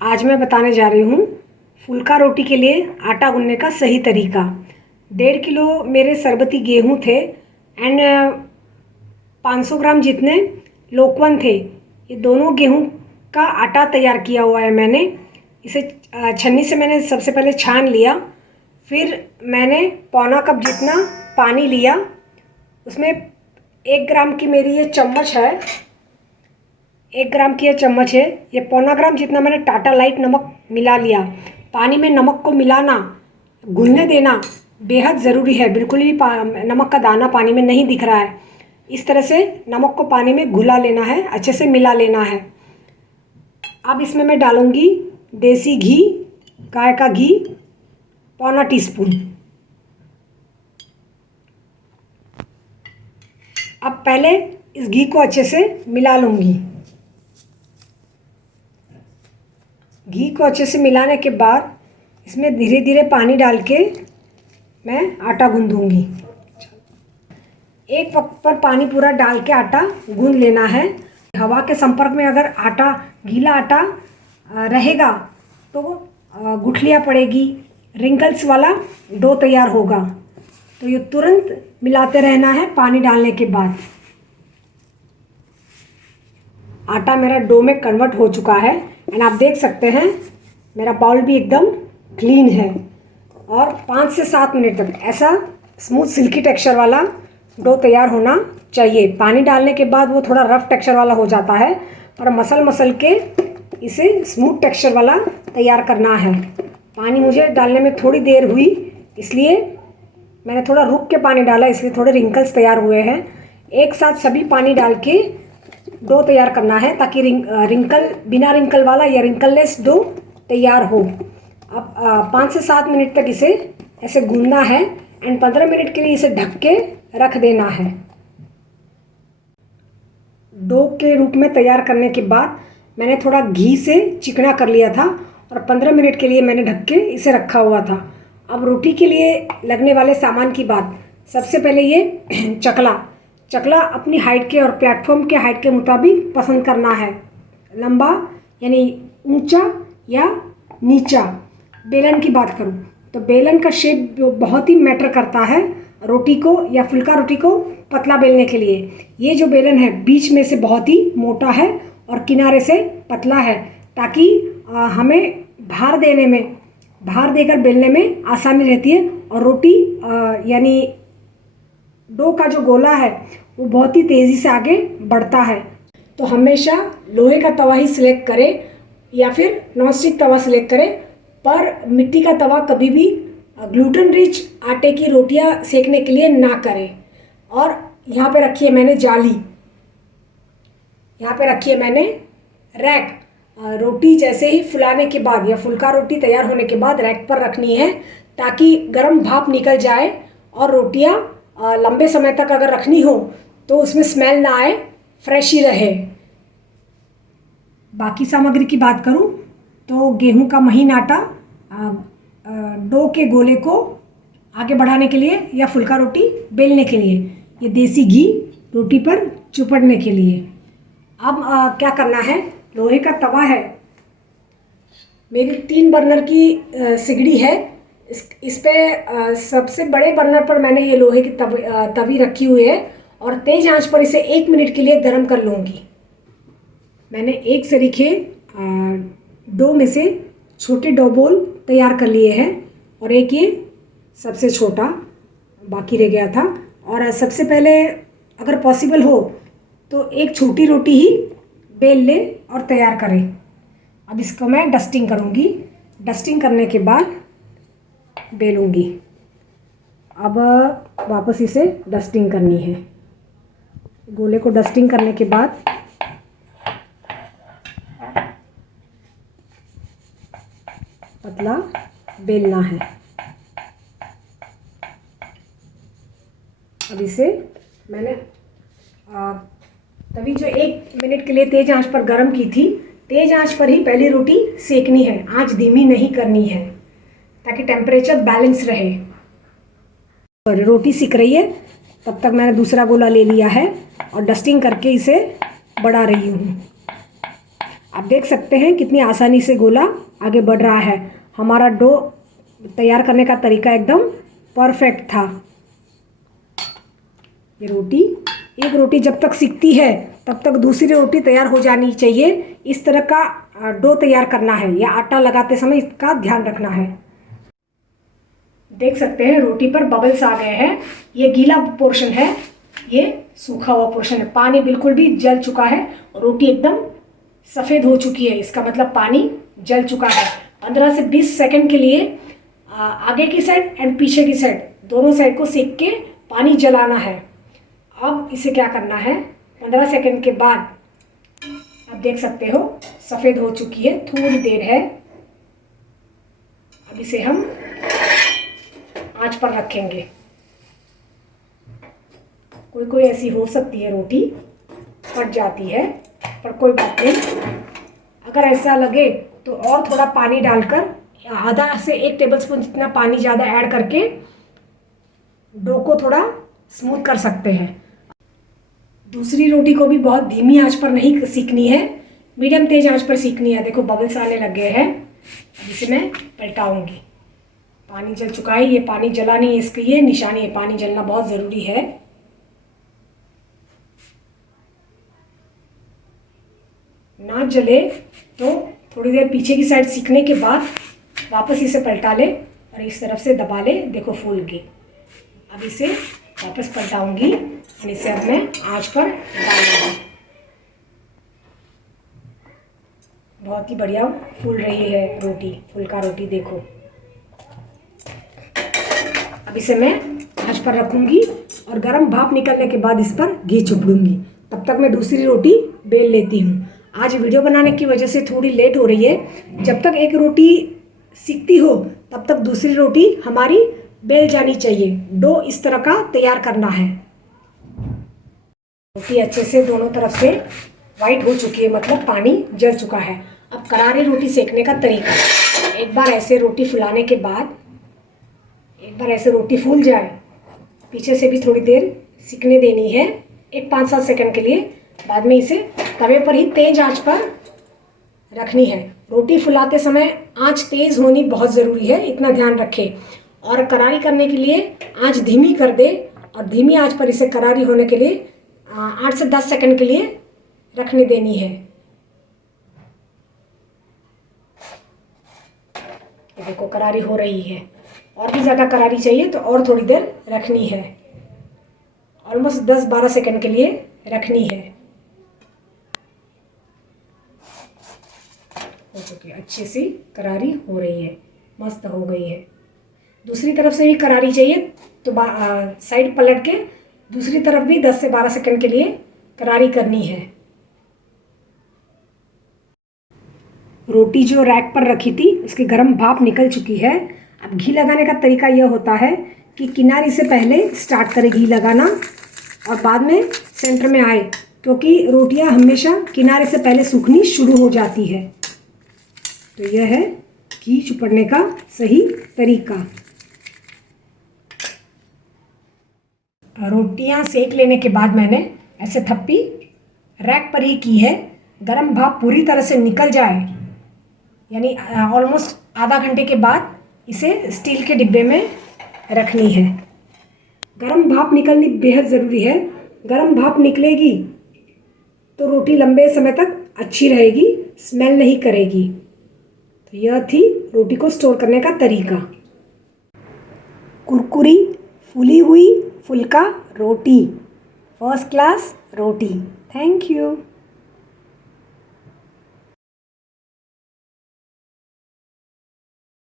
आज मैं बताने जा रही हूँ फुल्का रोटी के लिए आटा गूँथने का सही तरीका। 1.5 किलो मेरे शरबती गेहूँ थे एंड 500 ग्राम जितने लोकवन थे। ये दोनों गेहूँ का आटा तैयार किया हुआ है मैंने। इसे छन्नी से मैंने सबसे पहले छान लिया। फिर मैंने पौना कप जितना पानी लिया। उसमें 1 ग्राम की मेरी ये चम्मच है, 1 ग्राम की ये चम्मच है। ये पौना ग्राम जितना मैंने टाटा लाइट नमक मिला लिया। पानी में नमक को मिलाना, घुलने देना बेहद ज़रूरी है। बिल्कुल भी नमक का दाना पानी में नहीं दिख रहा है। इस तरह से नमक को पानी में घुला लेना है, अच्छे से मिला लेना है। अब इसमें मैं डालूँगी देसी घी, गाय का घी पौना टीस्पून। अब पहले इस घी को अच्छे से मिला लूँगी। घी को अच्छे से मिलाने के बाद इसमें धीरे धीरे पानी डाल के मैं आटा गूँधूँगी। एक वक्त पर पानी पूरा डाल के आटा गूँध लेना है। हवा के संपर्क में अगर आटा, गीला आटा रहेगा तो गुठलियाँ पड़ेगी, रिंकल्स वाला डो तैयार होगा। तो ये तुरंत मिलाते रहना है पानी डालने के बाद। आटा मेरा डो में कन्वर्ट हो चुका है एंड आप देख सकते हैं मेरा बाउल भी एकदम क्लीन है। और 5 से 7 मिनट तक ऐसा स्मूथ सिल्की टेक्सचर वाला डो तैयार होना चाहिए। पानी डालने के बाद वो थोड़ा रफ टेक्सचर वाला हो जाता है, पर मसल के इसे स्मूथ टेक्सचर वाला तैयार करना है। पानी मुझे डालने में थोड़ी देर हुई, इसलिए मैंने थोड़ा रुक के पानी डाला, इसलिए थोड़े रिंकल्स तैयार हुए हैं। एक साथ सभी पानी डाल के डो तैयार करना है ताकि बिना रिंकल वाला या रिंकललेस डो तैयार हो। अब 5 से 7 मिनट तक इसे ऐसे गूंदना है एंड 15 मिनट के लिए इसे ढक के रख देना है। डो के रूप में तैयार करने के बाद मैंने थोड़ा घी से चिकना कर लिया था और 15 मिनट के लिए मैंने ढक के इसे रखा हुआ था। अब रोटी के लिए लगने वाले सामान की बात, सबसे पहले ये चकला अपनी हाइट के और प्लेटफॉर्म के हाइट के मुताबिक पसंद करना है। लंबा यानी ऊंचा या नीचा। बेलन की बात करूँ तो बेलन का शेप बहुत ही मैटर करता है रोटी को या फुल्का रोटी को पतला बेलने के लिए। ये जो बेलन है बीच में से बहुत ही मोटा है और किनारे से पतला है, ताकि हमें भार देकर बेलने में आसानी रहती है और रोटी यानी डो का जो गोला है वो बहुत ही तेज़ी से आगे बढ़ता है। तो हमेशा लोहे का तवा ही सिलेक्ट करें या फिर नॉनस्टिक तवा सिलेक्ट करें, पर मिट्टी का तवा कभी भी ग्लूटेन रिच आटे की रोटियां सेकने के लिए ना करें। और यहाँ पे रखी है मैंने जाली, यहाँ पे रखी है मैंने रैक। रोटी जैसे ही फुलाने के बाद या फुल्का रोटी तैयार होने के बाद रैक पर रखनी है, ताकि गर्म भाप निकल जाए और रोटियां लंबे समय तक अगर रखनी हो तो उसमें स्मेल ना आए, फ्रेश ही रहे। बाकी सामग्री की बात करूं तो गेहूं का महीन आटा डो के गोले को आगे बढ़ाने के लिए या फुल्का रोटी बेलने के लिए, ये देसी घी रोटी पर चुपड़ने के लिए। अब क्या करना है, लोहे का तवा है, मेरी 3 बर्नर की सिगड़ी है। इस पे सबसे बड़े बर्नर पर मैंने ये लोहे की तवी रखी हुई है और तेज आंच पर इसे 1 मिनट के लिए गर्म कर लूँगी। मैंने एक सरीखे डो में से छोटे डो बोल तैयार कर लिए हैं और एक ये सबसे छोटा बाकी रह गया था। और सबसे पहले अगर पॉसिबल हो तो एक छोटी रोटी ही बेल ले और तैयार करें। अब इसको मैं डस्टिंग करूँगी। डस्टिंग करने के बाद बेलूँगी। अब वापस इसे डस्टिंग करनी है। गोले को डस्टिंग करने के बाद पतला बेलना है। अब इसे मैंने तभी जो 1 मिनट के लिए तेज़ आंच पर गर्म की थी, तेज़ आंच पर ही पहली रोटी सेकनी है, आंच धीमी नहीं करनी है ताकि टेम्परेचर बैलेंस रहे। और रोटी सिक रही है, तब तक मैंने दूसरा गोला ले लिया है और डस्टिंग करके इसे बढ़ा रही हूँ। आप देख सकते हैं कितनी आसानी से गोला आगे बढ़ रहा है। हमारा डो तैयार करने का तरीका एकदम परफेक्ट था। ये रोटी, एक रोटी जब तक सिकती है तब तक दूसरी रोटी तैयार हो जानी चाहिए। इस तरह का डो तैयार करना है या आटा लगाते समय इसका ध्यान रखना है। देख सकते हैं रोटी पर बबल्स आ गए हैं। ये गीला पोर्शन है, ये सूखा हुआ पोर्शन है। पानी बिल्कुल भी जल चुका है और रोटी एकदम सफ़ेद हो चुकी है। इसका मतलब पानी जल चुका है। 15 से 20 सेकंड के लिए आगे की साइड एंड पीछे की साइड दोनों साइड को सेक के पानी जलाना है। अब इसे क्या करना है, 15 सेकंड के बाद आप देख सकते हो सफ़ेद हो चुकी है। थोड़ी देर है, अब इसे हम आंच पर रखेंगे। कोई कोई ऐसी हो सकती है रोटी फट जाती है, पर कोई बात नहीं। अगर ऐसा लगे तो और थोड़ा पानी डालकर आधा से 1 टेबलस्पून जितना पानी ज़्यादा ऐड करके डो को थोड़ा स्मूथ कर सकते हैं। दूसरी रोटी को भी बहुत धीमी आंच पर नहीं सीकनी है, मीडियम तेज आंच पर सीकनी है। देखो बबल्स आने लग गए हैं। अब इसे मैं पलटाऊंगी। पानी जल चुका है, ये पानी जला नहीं है, इसकी ये निशानी है। पानी जलना बहुत ज़रूरी है। ना जले तो थोड़ी देर पीछे की साइड सीखने के बाद वापस इसे पलटा ले और इस तरफ से दबा ले। देखो फूल गई। अब इसे वापस पलटाऊंगी और इसे अब मैं आंच पर डालूंगी। बहुत ही बढ़िया फूल रही है रोटी, फुल्का रोटी देखो। अब इसे मैं आंच पर रखूंगी और गर्म भाप निकलने के बाद इस पर घी छिड़कूंगी। तब तक मैं दूसरी रोटी बेल लेती हूँ। आज वीडियो बनाने की वजह से थोड़ी लेट हो रही है। जब तक एक रोटी सीखती हो तब तक दूसरी रोटी हमारी बेल जानी चाहिए। डो इस तरह का तैयार करना है। रोटी अच्छे से दोनों तरफ से वाइट हो चुकी है, मतलब पानी जल चुका है। अब करारी रोटी सेकने का तरीका, एक बार ऐसे रोटी फुलाने के बाद, एक बार ऐसे रोटी फूल जाए, पीछे से भी थोड़ी देर सिकने देनी है, एक 5-7 सेकंड के लिए। बाद में इसे तवे पर ही तेज आंच पर रखनी है। रोटी फुलाते समय आंच तेज़ होनी बहुत ज़रूरी है, इतना ध्यान रखें। और करारी करने के लिए आंच धीमी कर दे और धीमी आंच पर इसे करारी होने के लिए 8 से 10 सेकंड के लिए रखने देनी है। ये देखो करारी हो रही है। और भी ज़्यादा करारी चाहिए तो और थोड़ी देर रखनी है। ऑलमोस्ट 10-12 सेकंड के लिए रखनी है। हो चुकी है, अच्छी सी करारी हो रही है, मस्त हो गई है। दूसरी तरफ से भी करारी चाहिए तो साइड पलट के दूसरी तरफ भी 10 से 12 सेकंड के लिए करारी करनी है। रोटी जो रैक पर रखी थी उसकी गर्म भाप निकल चुकी है। अब घी लगाने का तरीका यह होता है कि किनारे से पहले स्टार्ट करें घी लगाना और बाद में सेंटर में आए, क्योंकि रोटियां हमेशा किनारे से पहले सूखनी शुरू हो जाती है। तो यह है घी चुपड़ने का सही तरीका। रोटियां सेक लेने के बाद मैंने ऐसे थप्पी रैक पर ही की है। गर्म भाप पूरी तरह से निकल जाए, यानी ऑलमोस्ट आधा घंटे के बाद इसे स्टील के डिब्बे में रखनी है। गर्म भाप निकलनी बेहद ज़रूरी है। गर्म भाप निकलेगी तो रोटी लंबे समय तक अच्छी रहेगी, स्मेल नहीं करेगी। तो यह थी रोटी को स्टोर करने का तरीका। कुरकुरी फूली हुई फुल्का रोटी, फर्स्ट क्लास रोटी। Thank you.